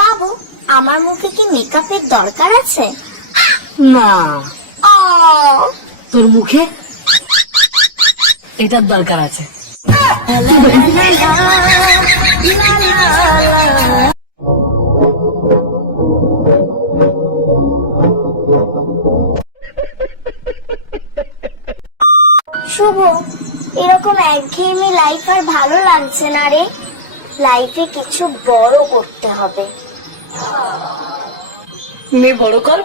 বাবু, আমার মুখে কি মেকআপের দরকার আছে? না, ও, তোর মুখে এটার দরকার আছে। শুভ, এরকম একঘেয়েমি লাইফ আর ভালো লাগছে না রে। লাইফে কিছু বড় করতে হবে। মেয়ে বড় কর।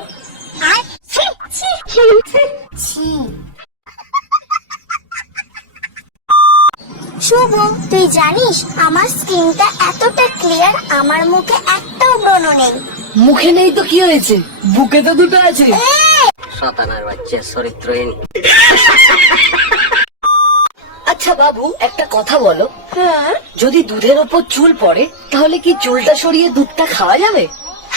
শুভ, তুই জানিস আমার স্কিনটা এতটা ক্লিয়ার, আমার মুখে একটাও ব্রণ নেই। মুখে নেই তো কি হয়েছে, বুকে তো দুটো আছে। শতানার বাচ্চা চরিত্রহীন। আচ্ছা বাবু, একটা কথা বলো, যদি দুধের ওপর চুল পড়ে তাহলে কি চুলটা সরিয়ে দুধটা খাওয়া যাবে?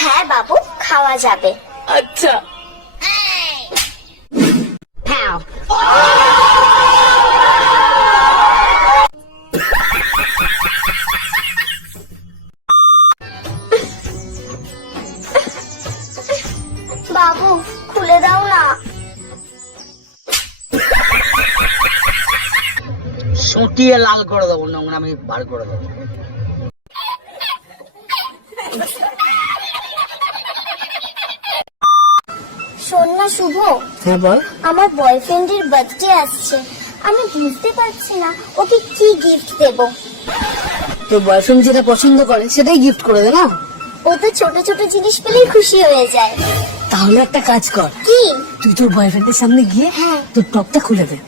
হ্যাঁ বাবু, খাওয়া যাবে। আচ্ছা। বাবু, খুলে দাও না। সুটিয়ে লাল করে দেবো, নোংরা আমি বার করে দেবো। শোন না শুভ, হ্যাঁ বল। আমার বয়ফ্রেন্ডের বার্থডে আসছে, আমি বুঝতে পারছি না ওকে কি গিফট দেব। তোর বয়ফ্রেন্ড যেটা পছন্দ করে সেটাই গিফট করে দে না। ও তো ছোট ছোট জিনিস পেলেই খুশি হয়ে যায়। তাহলে একটা কাজ কর, কি? তুই তোর বয়ফ্রেন্ডের সামনে গিয়ে তোর টপটা খুলে দে।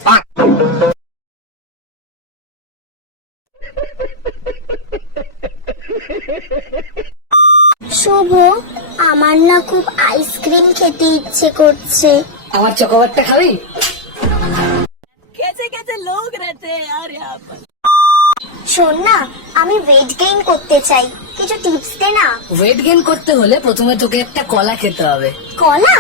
শুভ, আমার না খুব আইসক্রিম খেতে ইচ্ছে করছে। আমার চকোবারটা খাবি? শোন না, আমি ওয়েট গেইন করতে চাই, কিছু টিপস দে না। ওয়েট গেইন করতে হলে প্রথমে তোকে একটা কলা খেতে হবে। কলা?